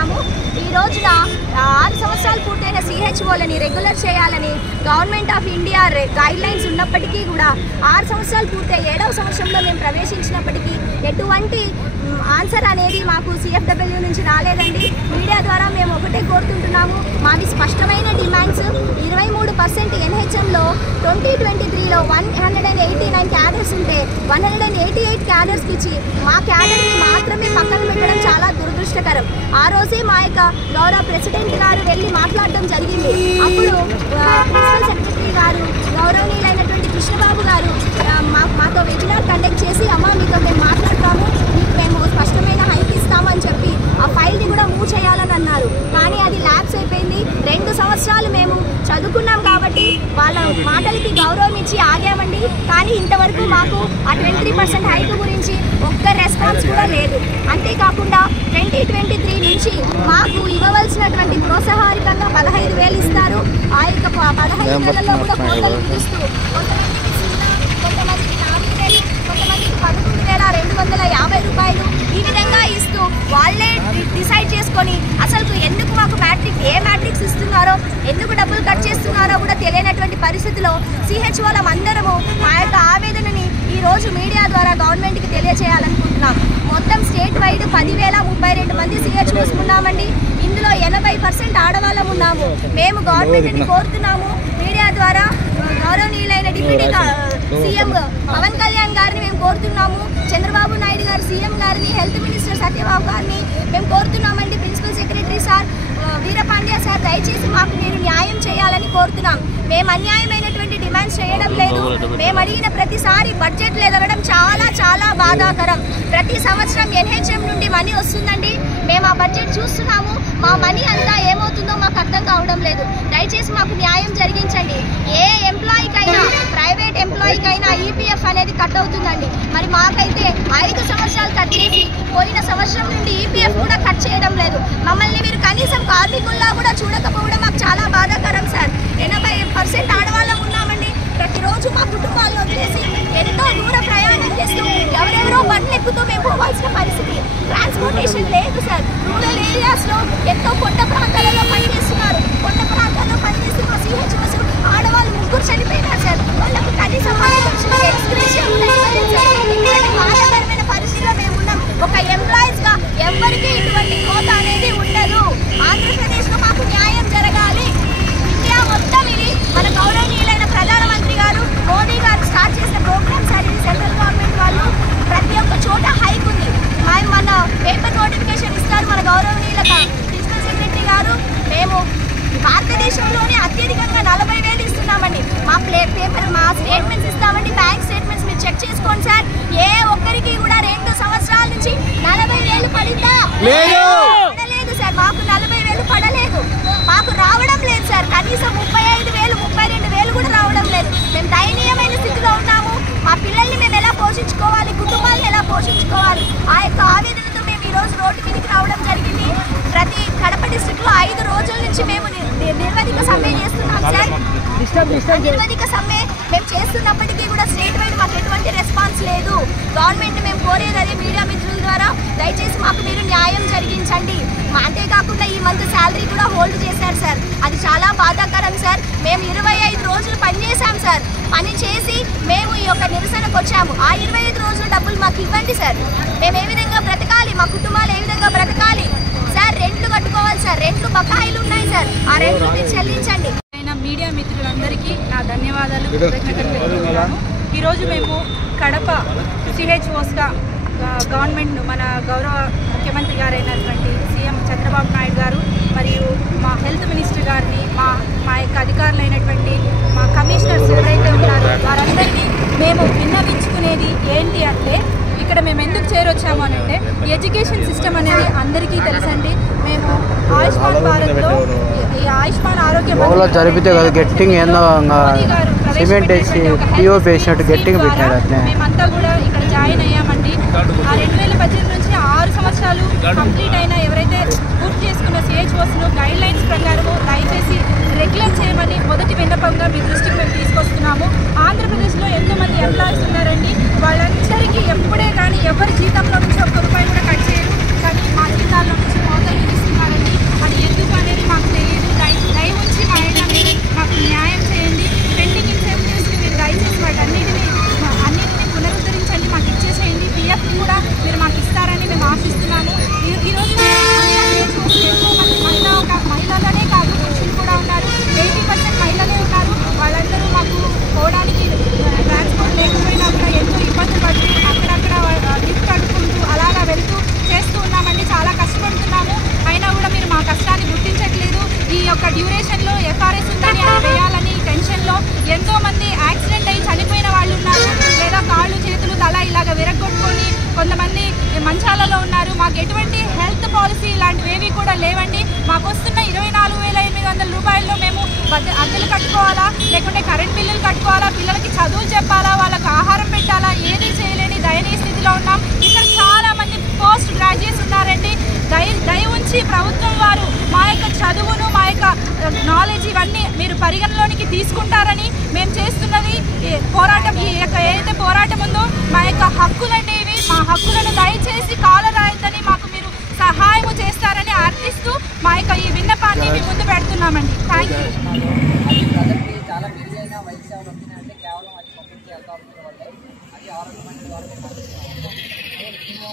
కోరుతున్నాము. ఈ రోజున 6 సంవత్సరాలు పూర్తయిన సిహెచ్ఓలని రెగ్యులర్ చేయాలని గవర్నమెంట్ ఆఫ్ ఇండియా గైడ్లైన్స్ ఉన్నప్పటికీ కూడా 6 సంవత్సరాలు పూర్తయి 7వ సంవత్సరంలో మేము ప్రవేశించినప్పటికీ ఎటువంటి ఆన్సర్ అనేది మాకు సిఎఫ్డబ్ల్యూ నుంచి రాలేదండి. మీడియా ద్వారా మేము ఒకటే కోరుతుంటున్నాము, మావి స్పష్టమైన డిమాండ్స్. 23% ఎన్హెచ్ఎంలో 2023లో 189 క్యాడర్స్ ఉంటే 188 క్యాడర్స్కి ఇచ్చి మా క్యాడర్ని మాత్రమే పక్కన పెట్టడం చాలా దురదృష్టకరం. ఆ రోజే మా యొక్క గౌరవ ప్రెసిడెంట్ గారు వెళ్ళి మాట్లాడడం జరిగింది. అప్పుడు ప్రిన్సిపల్ సెక్రటరీ గారు గౌరవనీయులైనటువంటి కృష్ణబాబు గారు మాతో వెబినార్ కండక్ట్ చేసి అమ్మ మీతో మేము మాట్లాడతాము, మీకు మేము స్పష్టమైన హైక్ ఇస్తామని చెప్పి ఆ ఫైల్ని కూడా మూవ్ చేయాలని అన్నారు. కానీ అది ల్యాప్స్ అయిపోయింది. 2 సంవత్సరాలు మేము చదువుకున్నాం కాబట్టి వాళ్ళ మాటలకి గౌరవం ఇచ్చి ఆగామండి. కానీ ఇంతవరకు మాకు ఆ 23% హైక్ గురించి ఒక్క రెస్పాన్స్ కూడా లేదు. అంతేకాకుండా 2023 నుంచి మాకు ఇవ్వవలసినటువంటి ప్రోత్సాహకారికంగా 15,000 ఇస్తారు. ఆ యొక్క 15,000లో కూడా కోతలు విధిస్తూ కొంతమందికి 4,000, కొంతమందికి 11,250 రూపాయలు ఈ విధంగా ఇస్తూ వాళ్ళే డిసైడ్ చేసుకొని అసలు ఎందుకు మాకు ఏ మ్యాట్రిక్స్ ఇస్తున్నారో, ఎందుకు డబ్బులు కట్ చేస్తున్నారో కూడా తెలియనటువంటి పరిస్థితిలో సిహెచ్ఓలం అందరము మా యొక్క ఆవేదనని ఈరోజు మీడియా ద్వారా గవర్నమెంట్కి తెలియజేయాలనుకుంటున్నాం. మొత్తం స్టేట్ వైడ్ 10,032 మంది సిహెచ్ఓస్ ఉన్నామండి. ఇందులో 80% ఆడవాళ్ళం ఉన్నాము. మేము గవర్నమెంట్ని కోరుతున్నాము, మీడియా ద్వారా గౌరవనీయులైన డిప్యూటీ సీఎం పవన్ కళ్యాణ్ గారిని మేము కోరుతున్నాము, చంద్రబాబు నాయుడు గారు సీఎం గారిని, హెల్త్ మినిస్టర్ సత్యబాబు గారిని మేము కోరుతున్నామండి. Principal secretary sir Veerapandya sir దయచేసి మాకు మీరు న్యాయం చేయాలని కోరుతున్నాం. మేము అన్యాయమైనటువంటి డిమాండ్స్ చేయడం లేదు. మేము అడిగిన ప్రతిసారి బడ్జెట్లు ఎదగడం చాలా చాలా బాధాకరం. ప్రతి సంవత్సరం ఎన్హెచ్ఎం నుండి మనీ వస్తుందండి, మేము ఆ బడ్జెట్ చూస్తున్నాము. మా మనీ అంతా ఏమవుతుందో మాకు అర్థం కావడం లేదు. దయచేసి మాకు న్యాయం జరిగించండి. ఏ ఎంప్లాయీకైనా, ప్రైవేట్ ఎంప్లాయీకైనా ఈపీఎఫ్ అనేది కట్ అవుతుందండి. మరి మాకైతే 5 సంవత్సరాలు కట్ చేసి పోయిన సంవత్సరం నుండి ఈపీఎఫ్ కూడా కట్ చేయడం లేదు. మమ్మల్ని మీరు కనీసం కార్మికుల్లా కూడా చూడకపోవడం మాకు చాలా బాధాకరం సార్. 80% ఆడవాళ్ళం ఉన్నామండి. ప్రతిరోజు మా కుటుంబాలను వదిలేసి ఎంతో దూర ప్రయాణం చేస్తూ ఎవరెవరో బండ్లు ఎక్కుతూ మేము పోవాల్సిన పరిస్థితి. ట్రాన్స్పోర్టేషన్ లేదు సార్. రూరల్ ఏరియాస్లో ఎంతో కొండ ప్రాంతాలలో పనిచేస్తున్నారు. కొండ ప్రాంతాల్లో పనిచేస్తున్న సిహెచ్ఓస్ ఆడవాళ్ళు 3 చనిపోయినారు సార్. వాళ్ళకు కనీసం బాధాకరమైన పరిస్థితిలో మేము ఉన్నాం. ఒక ఎంప్లాయీస్గా ఎవరికి ఇటువంటి కోత అనేది ఉండదు. ఆంధ్రప్రదేశ్లో మాకు న్యాయం జరగాలి. ఇండియా మొత్తం ఇది మన గౌరవనీయులైన ప్రధానమంత్రి గారు మోదీ గారు స్టార్ట్ చేసిన ప్రోగ్రామ్ సార్. ఇది సెంట్రల్ గవర్నమెంట్ వాళ్ళు ప్రతి ఒక్క చోట హైక్ ఉంది. మన పేపర్ నోటిఫికేషన్ ఇస్తారు మన గౌరవనీయుల ప్రిన్సిపల్ సెక్రటరీ గారు. మేము భారతదేశంలోనే అత్యధికంగా 40,000 ఇస్తున్నామండి. మా స్టేట్మెంట్స్ ఇస్తామండి, బ్యాంక్ స్టేట్మెంట్స్ మీరు చెక్ చేసుకోండి సార్. ఏ ఒక్కరికి కూడా 2 సంవత్సరాల నుంచి 40,000 పడిందా? పడలేదు సార్. మాకు 40,000 పడలేదు. మాకు రావడం లేదు సార్. కనీసం 35,000, 32,000 కూడా రావడం లేదు. మేము దయనీయమైన స్థితిలో ఉన్నాము. మా పిల్లల్ని మేము ఎలా పోషించుకోవాలి, కుటుంబాలను ఎలా పోషించుకోవాలి, ఆ యొక్క ఆవేదనతో మేము ఈరోజు రోడ్డు మీదకి రావడం జరిగింది. ప్రతి కడప డిస్ట్రిక్ట్లో 5 రోజుల నుంచి మేము నిర్వధిక సమ్మె చేస్తున్నాం సార్. నిర్వధిక సమ్మె మేము చేస్తున్నప్పటికీ కూడా స్టేట్ వైడ్ మాకు ఎటువంటి రెస్పాన్స్ లేదు. గవర్నమెంట్ మేము కోరేది అదే మీడియా మిత్రుల ద్వారా దయచేసి మాకు మీరు న్యాయం జరిగించండి. అంతేకాకుండా ఈ మంత్ శాలరీ కూడా హోల్డ్ చేశారు సార్. అది చాలా బాధాకరం సార్. మేము 25 రోజులు పనిచేసాం సార్. పని చేసి మేము ఈ యొక్క నిరసనకు వచ్చాము. ఆ 25 రోజుల డబ్బులు మాకు ఇవ్వండి సార్. మేము ఏ విధంగా బ్రతకాలి, మా కుటుంబాలు ఏ విధంగా బ్రతకాలి సార్? రెంట్లు కట్టుకోవాలి సార్. రెంట్లు బకాయిలు ఉన్నాయి సార్. ఆ రెంట్లు మీరు చెల్లించండి. మీడియా మిత్రులందరికీ నా ధన్యవాదాలు, కృతజ్ఞతలు తెలుపుతున్నాను. ఈరోజు మేము కడప సిహెచ్ఓస్గా గవర్నమెంట్ మన గౌరవ ముఖ్యమంత్రి గారైనటువంటి సీఎం చంద్రబాబు నాయుడు గారు మరియు మా హెల్త్ మినిస్టర్ గారిని, మా యొక్క అధికారులైనటువంటి మా కమిషనర్స్ ఎవరైతే ఉన్నారో వారందరికీ మేము విన్నవించుకునేది ఏంటి అంటే, ఇక్కడ మేము ఎందుకు చేరొచ్చాము అని అంటే, ఎడ్యుకేషన్ సిస్టమ్ అనేది అందరికీ తెలుసండి. మేము ఆయుష్మాన్ భారత్లో ఈ ఆయుష్మాన్ ఆరోగ్య జరిపితే కదా గెట్టింగ్ ఏందో సిమెంట్ వేసి పిఓపి వేసినట్టు గెట్టింగ్ పెట్టారు. మేమంతా కూడా ఇక్కడ జాయిన్ అయ్యామండి. ఆ 2018 నుంచి 6 సంవత్సరాలు కంప్లీట్ అయిన ఎవరైతే పూర్తి చేసుకున్న సిహెచ్ఓస్ను గైడ్లైన్స్ ప్రకారము దయచేసి రెగ్యులర్ చేయమని మొదటి విన్నపంగా మీ దృష్టికి మేము తీసుకొస్తున్నాము. ఆంధ్రప్రదేశ్లో ఎంతోమంది ఎంప్లాయీస్ ఉన్నారండి. వాళ్ళందరికీ ఎప్పుడే కానీ ఎవరి జీతంలో నుంచి 1 రూపాయి కూడా కట్ చేయరు. కానీ మా జీతాల్లో నుంచి కోతలు విధిస్తున్నారండి. అద్దెలు కట్టుకోవాలా, లేకుంటే కరెంట్ బిల్లులు కట్టుకోవాలా, పిల్లలకి చదువులు చెప్పాలా, వాళ్ళకి ఆహారం పెట్టాలా, ఏది చేయలేని దయనీయ స్థితిలో ఉన్నాం. ఇక్కడ చాలా మంది పోస్ట్ గ్రాడ్యుయేట్స్ ఉన్నారండి. దయ ఉంచి ప్రభుత్వం వారు మా యొక్క చదువును, మా యొక్క నాలెడ్జ్ ఇవన్నీ మీరు పరిగణలోనికి తీసుకుంటారని మేము చేస్తున్నది పోరాటం. ఈ యొక్క ఏదైతే పోరాటం ఉందో మా యొక్క హక్కులండి ఇవి, మా హక్కులను దయచేసి కాలరాయద్దని మాకు మీరు సహాయం చేస్తారని అర్థిస్తూ మా యొక్క ఈ విన్నపాన్ని మీ ముందు పెడుతున్నామండి. Thank you. చాలా మెరుగైన వైద్య సేవలు వస్తున్నాయంటే కేవలం అది పంపించి వెళ్తారు అది ఆరోగ్యమైన మేము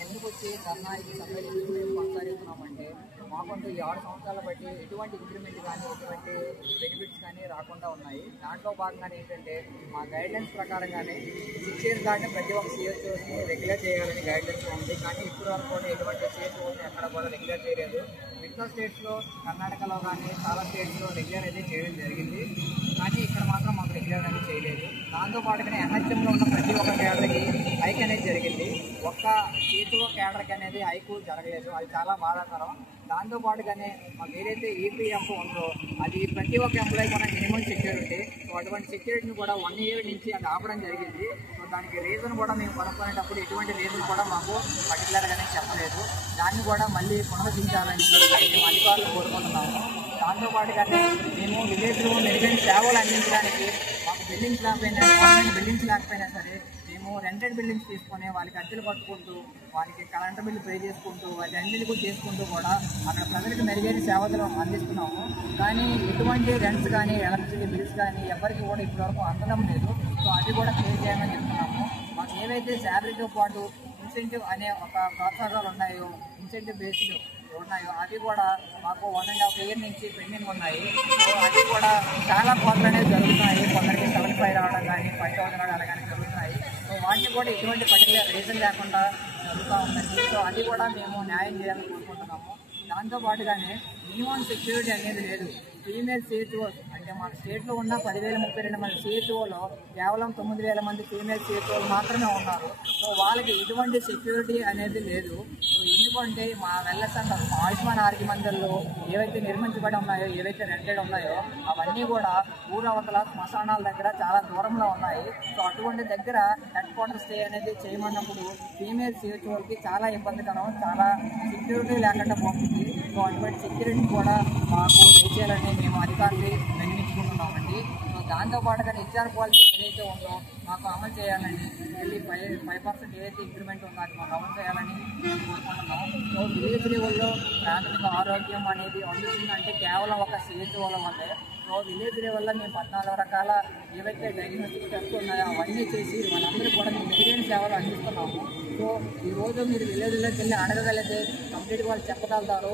ముందుకు వచ్చి ధర్నా ఇది సమ్మెలు మేము కొనసాగిస్తున్నామంటే మాకంటూ ఈ 6 సంవత్సరాల బట్టి ఎటువంటి ఇంక్రిమెంట్ కానీ ఎటువంటి బెనిఫిట్స్ కానీ రాకుండా ఉన్నాయి. దాంట్లో భాగంగానే ఏంటంటే మా గైడ్లైన్స్ ప్రకారంగానే 6 years దాటి ప్రతి ఒక్క సిహెచ్ఓని రెగ్యులర్ చేయాలని గైడ్లైన్స్ ఉంది. కానీ ఇప్పుడు వరకు కూడా ఎటువంటి సిహెచ్ఓని ఎక్కడ కూడా రెగ్యులర్ చేయలేదు. మిగతా స్టేట్స్లో కర్ణాటకలో కానీ చాలా స్టేట్స్లో రెగ్యులర్ అయితే చేయడం జరిగింది. కానీ ఇక్కడ మాత్రం మాకు రెగ్యులర్ అనేది చేయలేదు. దాంతోపాటుగానే ఎన్హెచ్ఎంలో ఉన్న ప్రతి ఒక్క కేడర్కి హైక్ అనేది జరిగింది. ఒక్క సిహెచ్ఓ కేడర్కి అనేది హైక్ జరగలేదు. అది చాలా బాధాకరం. దాంతోపాటుగానే మాకు ఏదైతే ఈపీఎఫ్ ఉందో అది ప్రతి ఒక్క ఎంప్లాయీ కూడా మినిమం సెక్యూరిటీ. సో అటువంటి సెక్యూరిటీని కూడా 1 year నుంచి అది ఆపడం జరిగింది. సో దానికి రీజన్ కూడా మేము కొనుక్కునేటప్పుడు ఎటువంటి రీజన్ కూడా మాకు పర్టికులర్గానే చెప్పలేదు. దాన్ని కూడా మళ్ళీ పునరుద్ధరించాలని మేము అధికారులు కోరుకుంటున్నాము. దాంతోపాటుగానే మేము విలేజ్లో మెరుగైన సేవలు అందించడానికి మాకు బిల్డింగ్స్ లేకపోయినా గవర్నమెంట్ బిల్డింగ్స్ లేకపోయినా సరే మేము రెంటెడ్ బిల్డింగ్స్ తీసుకొని వాళ్ళకి అద్దెలు కట్టుకుంటూ వాళ్ళకి కరెంటు బిల్లు పే చేసుకుంటూ వాటి అన్నింటికి చేసుకుంటూ కూడా అక్కడ ప్రజలకు మెరుగైన సేవలు అందిస్తున్నాము. కానీ ఎటువంటి రెంట్స్ కానీ ఎలక్ట్రిసిటీ బిల్స్ కానీ ఎవరికి కూడా ఇప్పటివరకు అందడం లేదు. సో అది కూడా క్లియర్ చేయమని చెప్తున్నాము. మాకు ఏవైతే శాలరీతో పాటు ఇన్సెంటివ్ అనే ఒక ప్రోత్సాహాలు ఉన్నాయో, ఇన్సెంటివ్ బేస్డ్ ఉన్నాయో అవి కూడా మాకు 1.5 year నుంచి పెండింగ్ ఉన్నాయి. సో అది కూడా చాలా కోట్లు అనేవి జరుగుతున్నాయి. కొందరికి 75 రావడం కానీ 5,000 రావడం కానీ జరుగుతున్నాయి. సో వాటిని కూడా ఎటువంటి పర్టికులర్ రీజన్ లేకుండా జరుగుతూ ఉందండి. సో అది కూడా మేము న్యాయం చేయాలని కోరుకుంటున్నాము. దాంతోపాటుగానే మినిమం సెక్యూరిటీ అనేది లేదు. ఫీమేల్ సిహెచ్ఓ అంటే మన స్టేట్లో ఉన్న 10,032 మంది సిహెచ్ఓలో కేవలం 9,000 మంది ఫీమేల్ సిహెచ్ఓలు మాత్రమే ఉన్నారు. సో వాళ్ళకి ఎటువంటి సెక్యూరిటీ అనేది లేదు. సో ఎందుకంటే మా వెల్నెస్ సెంటర్ ఆయుష్మాన్ ఆరోగ్య మందిర్లో ఏవైతే నిర్మించబడి ఉన్నాయో, ఏవైతే రెంటెడ్ ఉన్నాయో అవన్నీ కూడా ఊరవతల శ్మశానాల దగ్గర చాలా దూరంలో ఉన్నాయి. సో అటువంటి దగ్గర హెడ్ క్వార్టర్ స్టే అనేది చేయమన్నప్పుడు ఫీమేల్ సిహెచ్ఓలకి చాలా ఇబ్బందికరం, చాలా సెక్యూరిటీ లేకుండా పోతుంది. సో అటువంటి సెక్యూరిటీ కూడా మాకు చేయాలని మేము అధికారులు నిర్ణయించుకుంటున్నామండి. సో దాంతోపాటుగా హెచ్ఆర్ క్వాలిటీ ఏదైతే ఉందో మాకు అమలు చేయాలని, వెళ్ళి 5% ఏదైతే ఇంక్రిమెంట్ ఉందో అది మాకు అమలు చేయాలని కోరుకుంటున్నాం. సో విలేజ్ లెవెల్లో ప్రాథమిక ఆరోగ్యం అనేది అందుతుందంటే కేవలం ఒక సిహెచ్ఓల వల్లే. సో విలేజ్ లెవెల్లో మేము 14 రకాల ఏవైతే డయాగ్నోస్టిక్ టెస్ట్ ఉన్నాయో అవన్నీ చేసి వాళ్ళందరూ కూడా మేము మెరుగైన సేవలు అందిస్తున్నాము. సో ఈరోజు మీరు విలేజ్లోకి వెళ్ళి అడగగలిగితే కంప్లీట్గా వాళ్ళు చెప్పగలుగుతారు.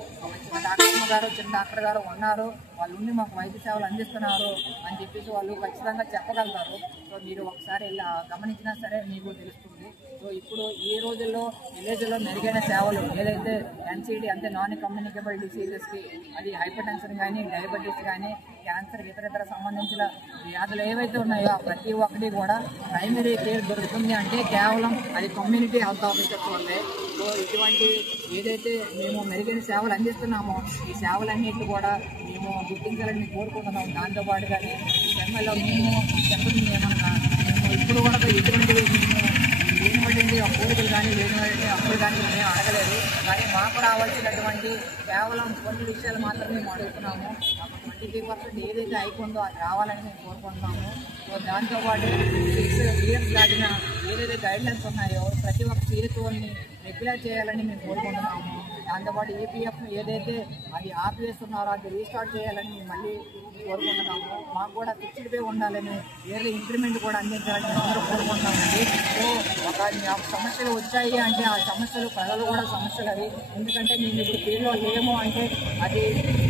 డాక్టర్ గారు, చిన్న డాక్టర్ గారు ఉన్నారు, వాళ్ళు ఉండి మాకు వైద్య సేవలు అందిస్తున్నారు అని చెప్పేసి వాళ్ళు ఖచ్చితంగా చెప్పగలుగుతారు. సో మీరు ఒకసారి వెళ్ళి గమనించినా సరే మీకు తెలుస్తుంది. సో ఇప్పుడు ఈ రోజుల్లో విలేజ్లో మెరుగైన సేవలు ఏదైతే ఎన్సీడీ అంటే నాన్ కమ్యూనికేబుల్ డిసీజెస్కి, అది హైపర్ టెన్షన్ కానీ, డయాబెటీస్ కానీ, క్యాన్సర్, ఇతర సంబంధించిన వ్యాధులు ఏవైతే ఉన్నాయో ప్రతి ఒక్కటి కూడా ప్రైమరీ కేర్ దొరుకుతుంది అంటే కేవలం అది కమ్యూనిటీ హెల్త్ ఆఫీసర్స్ వల్లే. సో ఇటువంటి ఏదైతే మేము మెరుగైన సేవలు అందిస్తున్నామో ఈ సేవలన్నింటినీ కూడా మేము గుర్తించాలని కోరుకుంటున్నాము. దాంతోపాటుగానే ఎమ్మెల్యే మేము చెప్పండి ఏమన్నా మేము ఇప్పుడు కూడా ఎటువంటి లేనివంటి కోరికలు కానీ లేనివంటి అప్పులు కానీ మేము అడగలేదు. కానీ మాకు రావాల్సినటువంటి కేవలం కొన్ని విషయాలు మాత్రమే మేము అడుగుతున్నాము. మాకు 23% ఏదైతే అయిపోయిందో అది రావాలని మేము కోరుకుంటున్నాము. సో దాంతోపాటు 6 years దాటిన ఏదైతే గైడ్లైన్స్ ఉన్నాయో ప్రతి ఒక్క సిహెచ్ఓని రెగ్యులర్ చేయాలని మేము కోరుకుంటున్నాము. దాంతోపాటు ఈపీఎఫ్ ఏదైతే అది ఆపివేస్తున్నారో అది రీస్టార్ట్ చేయాలని మేము మళ్ళీ కోరుకుంటున్నాము. మాకు కూడా ఫిక్స్డ్ పే ఉండాలని, ఇయర్లీ ఇంక్రిమెంట్ కూడా అందించాలని మేము అందరూ కోరుకుంటున్నామండి. సో ఒక సమస్యలు వచ్చాయి అంటే ఆ సమస్యలు ప్రజలు కూడా సమస్యలు అవి. ఎందుకంటే మేము ఇప్పుడు పేరులో లేము అంటే అది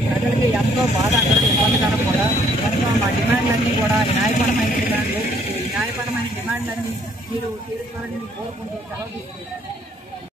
ప్రజలకి ఎంతో బాధ, అక్కడికి ఇబ్బందికరం కూడా. కనుక మా డిమాండ్లన్నీ కూడా న్యాయపరమైన డిమాండ్లు. ఈ న్యాయపరమైన డిమాండ్లన్నీ మీరు తీర్చాలని కోరుకుంటూ సెలవు తీసుకుంటారు.